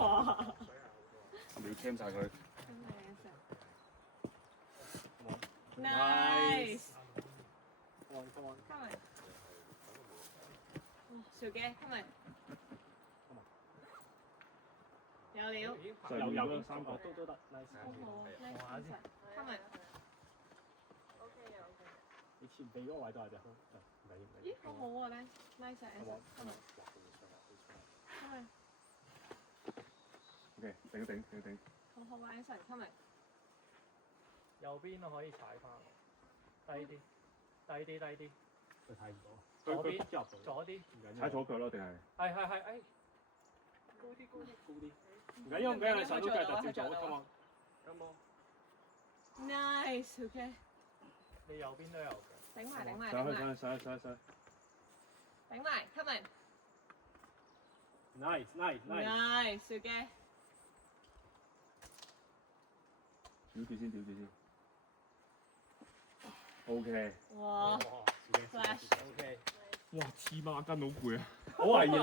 哇！你要 cam 晒佢。 Nice。 Come on, come on. Come on。小嘅，come on。有料。右邊3個都得 ，nice。好好啊，nice。come on。OK 嘅 OK。你前臂嗰個位都係隻空，唔緊要唔緊咦，要。好好啊，nice answer。come on。come on。 OK，頂頂頂頂。好好啊，answer。come on。 右邊可以踩翻，低啲，低啲，低啲，佢睇唔到。左邊，入到。左啲，唔緊要。踩左腳咯，定係？係，誒，高啲，高啲，高啲。唔緊要唔緊要，你上到腳就照做，come on。咁我 Nice，OK。你右邊都有嘅。頂埋頂埋上去頂埋。上去上去上去。頂埋，come on。 Nice nice nice。 Nice，小嘅。吊住先，吊住先。OK。哇！ Flash。OK。哇！黐孖筋好攰啊！我懷疑你。